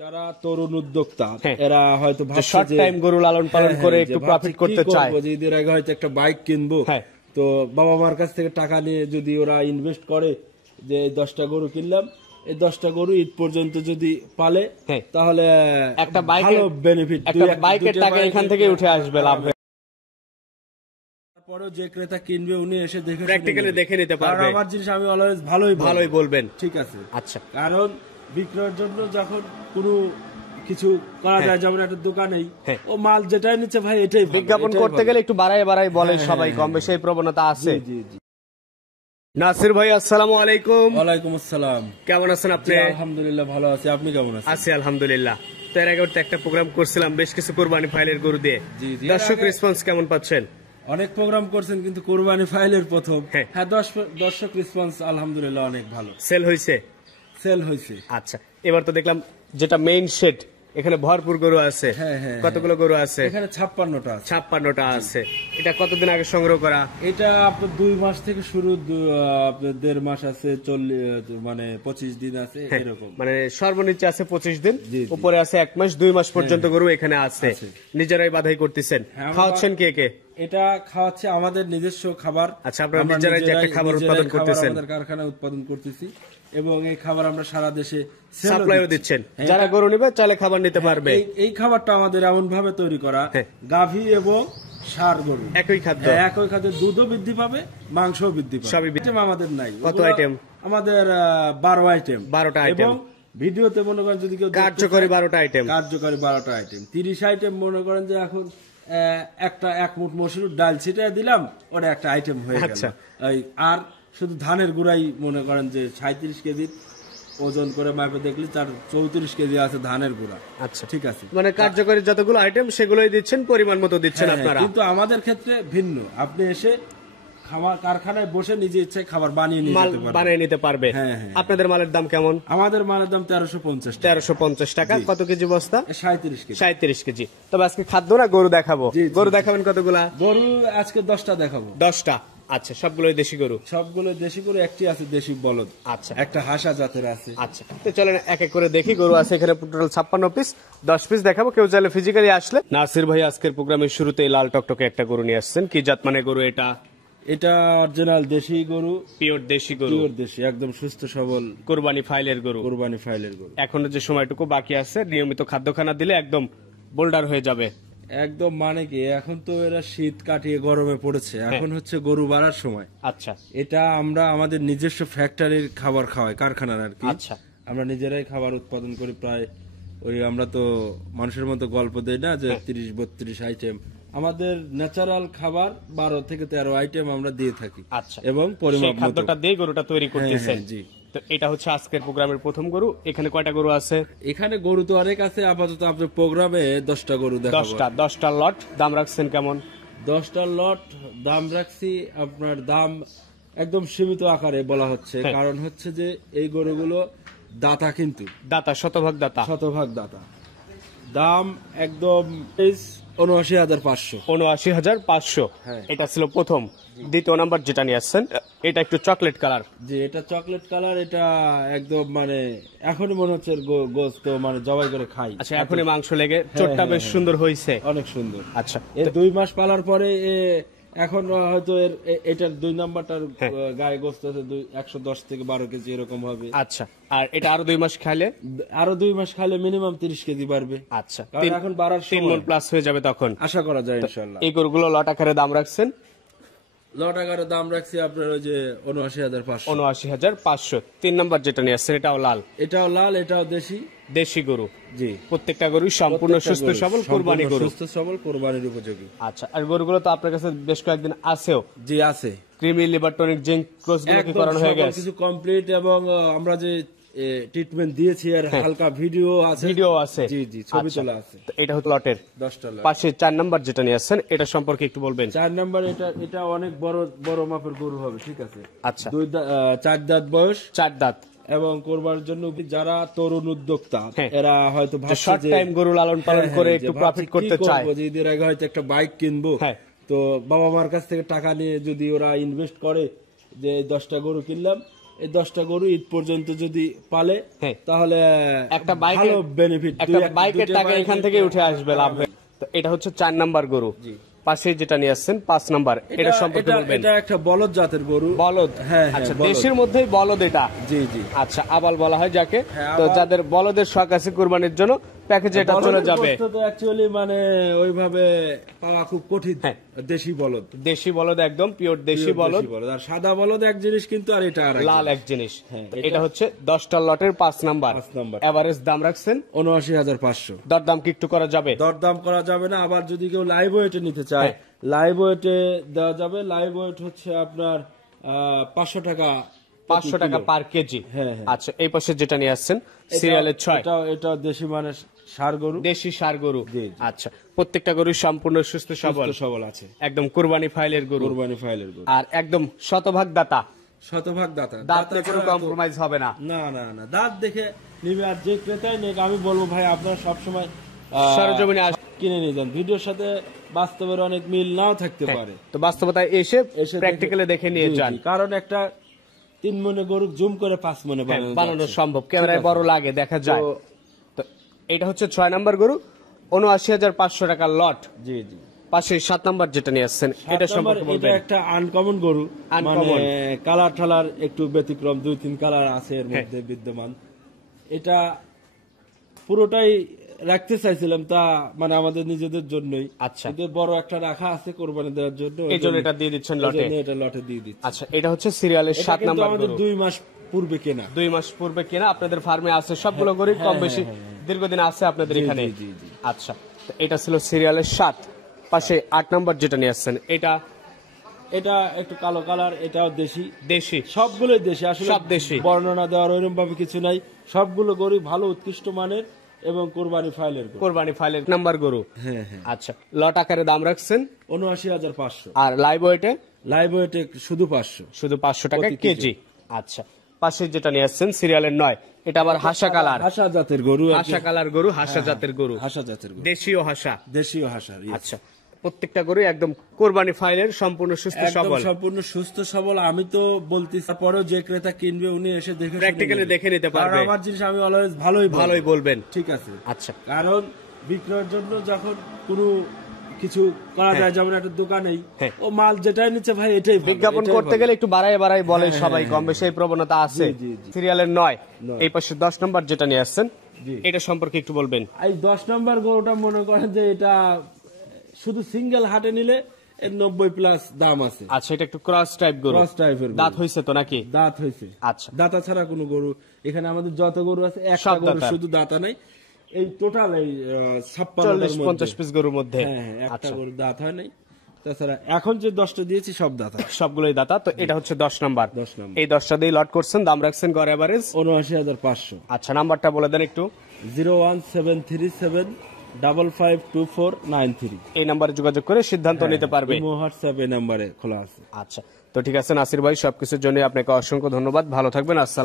যারা তরুণ উদ্যোক্তা হ্যাঁ। এরা হয়তো ভাবছে শর্ট যে টাইম গরু লালন পালন করে যে একটু ভাবছে প্রফিট কি করতে করবো, চায়। যে ঈদের আগে হয়তো একটা বাইক কিনবো, হ্যাঁ। তো বাবা মার কাছ থেকে টাকা নিয়ে যদি ওরা ইনভেস্ট করে যে 10টা গরু কিনলাম, এই 10টা গরু ঈদ পর্যন্ত যদি পালে হ্যাঁ। তাহলে একটা ভালো বাইকের বেনিফিট, একটা বাইকের টাকা এখান থেকে উঠে আসবে লাভ হয়ে। তারপরে যে ক্রেতা কিনবে উনি এসে দেখে প্র্যাকটিক্যালি দেখে নিতে কারণ পারবে। আমার জিনিস আমি অলওয়েজ ভালোই ভালোই বলবেন। ঠিক আছে, আচ্ছা। কারণ বিক্রয়ের জন্য যখন কোনো কিছু করা যায়, যেমন একটা দোকানেই হ্যাঁ। ও মাল যেটাই নিচ্ছে ভাই এটাই ভালো, বিজ্ঞাপন এটাই করতে ভালো। গেলে একটু বাড়ায় বলে হ্যাঁ, সবাই, হ্যাঁ, কম বেশি এই প্রবণতা আছে। জি জি। নাসির ভাই আসসালামু আলাইকুম। ওয়ালাইকুম আসসালাম। কেমন আছেন আপনি? জি, আলহামদুলিল্লাহ ভালো আছি, আপনি কেমন আছেন? আছি আলহামদুলিল্লাহ। তো এর আগে একটা প্রোগ্রাম করছিলাম বেশ কিছু কোরবানি ফাইলের গরু দিয়ে। জি, জি। দর্শক এর আগে- রেসপন্স কেমন পাচ্ছেন? অনেক প্রোগ্রাম করছেন কিন্তু কোরবানি ফাইলের প্রথম। হ্যাঁ। হ্যাঁ, দর্শক রেসপন্স আলহামদুলিল্লাহ অনেক ভালো, সেল হয়েছে? সেল হয়েছে। আচ্ছা, এবার তো দেখলাম যেটা মেইন শেড, এখানে ভরপুর গরু আছে। হ্যাঁ, হ্যাঁ, কতগুলো গরু আছে? এখানে 56টা আছে। 56টা আছে। এটা কতদিন আগে সংগ্রহ করা? এটা আপনার 2 মাস থেকে শুরু, আপনার 1.5 মাস আছে, 40 মানে 25 দিন আছে এরকম। মানে সর্বনিচে আছে 25 দিন, জি, জি। উপরে আছে 1 মাস 2 মাস পর্যন্ত গরু এখানে আছে। আছে। নিজেরাই বাধাই করতেছেন, হ্যাঁ, আমরা- খাওয়াচ্ছেন কে কে? এটা খাওয়াচ্ছে আমাদের নিজস্ব খাবার। আচ্ছা, আপনারা আমরা নিজেরাই যে একটা খাবার নিজেরাই উৎপাদন খাবার করতেছেন। আমাদের কারখানায় উৎপাদন করতেছি এবং এই খাবার আমরা সারা দেশে সাপ্লাইও দিচ্ছেন। হ্যাঁ, যারা গরু নেবে চাইলে খাবার নিতে পারবে। এই খাবারটা আমাদের এমন ভাবে তৈরি করা, হ্যাঁ। গাভী এবং ষাঁড় গরু একই খাদ্য। হ্যাঁ, একই খাদ্য, দুধও বৃদ্ধি পাবে, মাংসও বৃদ্ধি পাবে। সবই আইটেম আমাদের নাই। কত ওগুলো আইটেম? আমাদের 12 আইটেম। 12টা আইটেম। এবং ভিডিওতে মনে করেন যদি কেউ দেখতে কার্যকরী চায়, 12টা আইটেম। কার্যকরী 12টা আইটেম, 30 আইটেম। মনে করেন যে এখন এক মুঠ মসুর ডাল ছিটিয়ে দিলাম, ওটা একটা আইটেম হয়ে গেল। আচ্ছা। আর শুধু ধানের গুঁড়াই মনে করেন যে 37 কেজি ওজন করে মাপে দেখলে তার 34 কেজি আছে ধানের গুঁড়া। আচ্ছা, ঠিক আছে, মানে কার্যকরী যতগুলো আইটেম সেগুলোই দিচ্ছেন, পরিমাণ মতো দিচ্ছেন হ্যাঁ, আপনারা। কিন্তু আমাদের ক্ষেত্রে ভিন্ন। আপনি এসে খাবার কারখানায় বসে নিজে ইচ্ছায় খাবার বানিয়ে নিয়ে মাল যেতে পারবেন। বানিয়ে নিতে পারবে। হ্যাঁ, হ্যাঁ। আপনাদের মালের দাম কেমন? আমাদের মালের দাম 1350 টাকা। 1350 টাকা। কত কেজি বস্তা? 37 কেজি। 37 কেজি। তবে আজকে খাদ্য না গরু দেখাবো। জি, জি, গরু দেখাবেন কতগুলা? গরু আজকে 10টা দেখাবো। 10টা। আচ্ছা, সবগুলোই দেশি গরু? সবগুলো দেশি গরু, একটি আছে দেশি বলদ। আচ্ছা একটা হাসা জাতের আছে। আচ্ছা, তো চলেন এক এক করে দেখি। গরু আছে এখানে টোটাল 56 পিস, 10 পিস দেখাবো। কেউ চাইলে ফিজিক্যালি আসলে। নাসির ভাই আজকের প্রোগ্রামের শুরুতেই লাল টকটকে একটা গরু নিয়ে আসছেন। কি জাত মানে গরু এটা? এটা অরিজিনাল দেশি গরু, পিওর দেশি গরু, পিওর দেশি, একদম সুস্থ সবল কোরবানি ফাইলের গরু। কোরবানি ফাইলের গরু। এখনো যে সময়টুকু বাকি আছে, নিয়মিত খাদ্য খানা দিলে একদম বোল্ডার হয়ে যাবে। একদম, মানে কি এখন তো এরা শীত কাটিয়ে গরমে পড়েছে, এখন হচ্ছে গরু বাড়ার সময়। আচ্ছা এটা আমরা আমাদের নিজস্ব ফ্যাক্টরির খাবার খাওয়াই, কারখানার আর কি। আচ্ছা। আমরা নিজেরাই খাবার উৎপাদন করি। প্রায় ওই আমরা তো মানুষের মতো গল্প দেই না যে 30-32 আইটেম। আমাদের ন্যাচারাল খাবার 12 থেকে 13 আইটেম আমরা দিয়ে থাকি। আচ্ছা, এবং সেই পরিমাপ মতো। খাদ্যটা দিয়ে গরুটা তৈরি করতেছেন। হ্যাঁ, জি। তো এটা হচ্ছে আজকের প্রোগ্রামের প্রথম গরু। এখানে কয়টা গরু আছে? এখানে গরু তো অনেক আছে, আপাতত আপনার প্রোগ্রামে 10টা গরু দেখাবো। 10টা লট। দাম রাখছেন কেমন? 10টা লট দাম রাখছি আপনার, দাম একদম সীমিত আকারে বলা হচ্ছে। কারণ হচ্ছে যে এই গরুগুলো দাতা, কিন্তু দাতা, শতভাগ দাতা। শতভাগ দাতা। দাম একদম ৭৯,৫০০। ৭৯,৫০০। হ্যাঁ। এটা ছিল প্রথম। দ্বিতীয় নাম্বার যেটা নিয়ে আসছেন, এটা একটু চকলেট কালার। যে এটা চকলেট কালার, এটা একদম মানে এখনই মনে হচ্ছে গোস্ত মানে জবাই করে খাই। আচ্ছা, এখনই মাংস লেগে চোটটা বেশ সুন্দর হয়েছে। অনেক সুন্দর। আচ্ছা, এর 2 মাস পালার পরে এখন হয়তো এটার 2 নাম্বারটার গায়ে গোস্ত আছে 110 থেকে 12 কেজি এরকম হবে। আচ্ছা, আর এটা আরো 2 মাস খাইলে? আরো 2 মাস খাইলে মিনিমাম 30 কেজি বাড়বে। আচ্ছা, কারণ এখন বাড়ার 3 মণ প্লাস হয়ে যাবে তখন আশা করা যায় ইনশাআল্লাহ। এই গরুগুলো লট আকারে দাম রাখছেন? লট আকারে দাম রাখছি আপনার ওই যে ৭৯,৫০০। ৭৯,৫০০। 3 নাম্বার যেটা নিয়ে আসছেন এটাও লাল? এটাও লাল, এটাও দেশি। দেশি গরু। জি, প্রত্যেকটা গরু সম্পূর্ণ সুস্থ সবল কোরবানি গরু। সুস্থ সবল কোরবানির উপযোগী। আচ্ছা, আর গরুগুলো তো আপনার কাছে বেশ কয়েকদিন আছেও। জি, আছে। Creamy, liver tonic, zinc cross গুলো কি করানো হয়ে গেছে? কিছু কমপ্লিট, এবং আমরা যে ট্রিটমেন্ট দিয়েছি আর হালকা ভিডিও আছে। ভিডিও আছে? জি জি, ছবি তোলা আছে। তো এটা হচ্ছে লটের 10টা লট। পাশে 4 নাম্বার যেটা নিয়ে আসছেন এটা সম্পর্কে একটু বলবেন। 4 নাম্বার, এটা অনেক বড় মাপের গরু হবে। ঠিক আছে। আচ্ছা, 4 দাঁত বয়স, 4 দাঁত। এবং কোরবানির জন্য যারা তরুণ উদ্যোক্তা হ্যাঁ। এরা হয়তো ভাবছে শর্ট যে টাইম গরু লালন পালন হ্যাঁ, করে যে একটু ভাবছে প্রফিট কি করতে করবো, চায়। যে ঈদের আগে হয়তো একটা বাইক কিনবো। হ্যাঁ। তো বাবা মার কাছ থেকে টাকা নিয়ে যদি ওরা ইনভেস্ট করে যে 10টা গরু কিনলাম, এই 10টা গরু ঈদ পর্যন্ত যদি পালে হ্যাঁ। তাহলে একটা বাইকের ভালো বেনিফিট, একটা বাইকের টাকা এখান থেকে উঠে আসবে লাভ। তো এটা হচ্ছে 4 নাম্বার গরু। পাশে যেটা নিয়ে আসছেন 5 নাম্বার, এটা সম্পর্কে বলবেন। এটা একটা বলদ জাতের গরু। বলদ, হ্যাঁ, আচ্ছা বলদ। দেশের মধ্যেই বলদ এটা। জি জি। আচ্ছা, আবাল বলা হয় যাকে। হ্যাঁ, তো আবাল। যাদের বলদের শখ আছে কুরবানির জন্য প্যাকেজে এটা চলে যাবে। বলদ তো অ্যাকচুয়ালি মানে ওইভাবে পাওয়া খুব কঠিন। হ্যাঁ। দেশি বলদ, দেশি বলদ, একদম পিওর দেশি বলদ। দেশি বলদ। আর সাদা বলদ এক জিনিস কিন্তু, আর এটা আর এক লাল জিনিস। এক জিনিস। হ্যাঁ, তো এটা হচ্ছে 10টা লটের 5 নাম্বার। 5 নাম্বার। এভারেজ দাম রাখছেন ৭৯,৫০০। দরদাম কি একটু করা যাবে? দরদাম করা যাবে না। আবার যদি কেউ লাইভ ওয়েটে নিতে চায়, হ্যাঁ। লাইভ ওয়েটে দেওয়া যাবে। লাইভ ওয়েট হচ্ছে আপনার 500 টাকা, 500 টাকা পার কেজি। হ্যাঁ, হ্যাঁ। আচ্ছা, এই পাশে যেটা নিয়ে আসছেন সিরিয়ালের 6, এটা দেশি মানের ষাঁড় গরু, দেশি ষাঁড় গরু। জি, জি। আচ্ছা, প্রত্যেকটা গরু সম্পূর্ণ সুস্থ সবল, সবল আছে, একদম কুরবানি ফাইলের গরু, কুরবানি ফাইলের গরু, আর একদম শতভাগ দাতা। শতভাগ দাতা। দাঁতে কোনো কম্প্রোমাইজ হবে না। না না না, দাঁত দেখে নিবে। আর যে ক্রেতাই নেই, আমি বলবো ভাই আপনারা সবসময় সরজমিনে কিনে নিয়ে যান। ভিডিওর সাথে বাস্তবের অনেক মিল নাও থাকতে পারে। তো বাস্তবতায় এসে এসে প্র্যাকটিক্যালি দেখে নিয়ে জি, যান। জি। কারণ একটা 3 মনে গরু জুম করে 5 মনে বানানো সম্ভব, ক্যামেরায় ঠিক আছে। বড় লাগে, দেখা যায়। তো- তো এটা হচ্ছে 6 নাম্বার গরু, ৭৯,৫০০ টাকার লট। জি জি। পাশে 7 নাম্বার যেটা নিয়ে আসছেন এটা সম্পর্কে এটা বলবেন। একটা আনকমন গরু, মানে Uncommon। কালার ঠালার একটু ব্যতিক্রম, 2-3 কালার আছে এর হ্যাঁ। মধ্যে বিদ্যমান। এটা পুরোটাই রাখতে চাইছিলাম, তা মানে আমাদের নিজেদের জন্যই। আচ্ছা। কিন্তু বড় একটা রাখা আছে কোরবানি দেওয়ার জন্য, এই জন্য এটা দিয়ে দিচ্ছেন লটে। এটা লটে দিয়ে দিচ্ছি। আচ্ছা, এটা হচ্ছে সিরিয়ালের এটা 7 কিন্তু নাম্বার আমাদের গরু। 2 মাস পূর্বে কেনা। 2 মাস পূর্বে কেনা, আপনাদের ফার্মে আছে সবগুলো গরু কম বেশি দীর্ঘদিন আছে আপনাদের জি, এখানে। জি, জি, জি। আচ্ছা, তো এটা ছিল সিরিয়ালের 7। পাশে 8 নাম্বার যেটা নিয়ে আসছেন এটা এটা একটু কালো কালার, এটাও দেশি। দেশি, সবগুলোই দেশি, আসলে সব দেশি। বর্ণনা দেওয়ার ওইরকম ভাবে কিছু নাই। সবগুলো গরু ভালো উৎকৃষ্ট মানের এবং কোরবানি ফাইলের গরু। কোরবানি ফাইলের নাম্বার গরু। হ্যাঁ হ্যাঁ। আচ্ছা, লট আকারে দাম রাখছেন ৭৯,৫০০। আর লাইভ ওয়েটে লাইভ ওয়েটে শুধু 500। শুধু 500 টাকা প্রতি কেজি। আচ্ছা, পাশে যেটা নিয়ে আসছেন সিরিয়ালের 9, এটা আবার হাসা কালার। হাসা জাতের গরু আর কি। হাসা কালার গরু, হাসা জাতের গরু, হাসা জাতের গরু, দেশীয় হাসা। দেশীয় হাসার। yes। আচ্ছা, প্রত্যেকটা গরু একদম কোরবানি ফাইলের সম্পূর্ণ সুস্থ একদম সবল। সম্পূর্ণ সুস্থ সবল। আমি তো বলতেছি, তারপরেও যে ক্রেতা কিনবে উনি এসে দেখে শুনে Practically নেবে। দেখে নিতে পারবে। কারণ আমার জিনিস আমি অলওয়েজ ভালোই বলবো। ভালোই বলবেন। ঠিক আছে। আচ্ছা, কারণ বিক্রয়ের জন্য যখন কোনো কিছু করা যায়, যেমন একটা দোকানেই হ্যাঁ। ও মাল যেটাই নিচ্ছে ভাই এটাই ভালো, বিজ্ঞাপন এটাই করতে ভালো। গেলে একটু বাড়াই বাড়াই বলে হ্যাঁ, সবাই, হ্যাঁ, কম বেশি এই প্রবণতা আছে। জি, জি, জি। সিরিয়ালের 9, নয়। এই পাশে 10 নম্বর যেটা নিয়ে আসছেন জি। এটা সম্পর্কে একটু বলবেন। এই 10 নম্বর গরুটা মনে করেন যে এটা শুধু সিঙ্গেল হাটে নিলে এর 90+ দাম আছে। আচ্ছা, এটা একটু ক্রস টাইপ গরু, ক্রস টাইপের দাঁত হইছে তো নাকি? দাঁত হয়েছে। আচ্ছা, দাতা ছাড়া কোনো গরু এখানে আমাদের যত গরু আছে একটা সব গরু দাতা। শুধু দাতা নাই। এই টোটাল এই 56 40-50 পিস গরুর মধ্যে। হ্যাঁ হ্যাঁ, একটা আচ্ছা, গরু দাঁত হয় নাই। তাছাড়া এখন যে 10টা দিয়েছি সব দাতা। সবগুলোই দাতা। তো এটা হচ্ছে 10 নাম্বার। 10 নাম্বার। এই 10টা দিয়ে লট করছেন, দাম রাখছেন গড় এভারেজ ৭৯,৫০০। আচ্ছা, নাম্বারটা বলে দেন একটু। 01737552493। এই নাম্বারে যোগাযোগ করে সিদ্ধান্ত নিতে পারবে। ইমো, হোয়াটসঅ্যাপ এই নাম্বারে খোলা আছে। আচ্ছা, তো ঠিক আছে নাসির ভাই, সবকিছুর জন্য আপনাকে অসংখ্য ধন্যবাদ। ভালো থাকবেন। আসসালাম।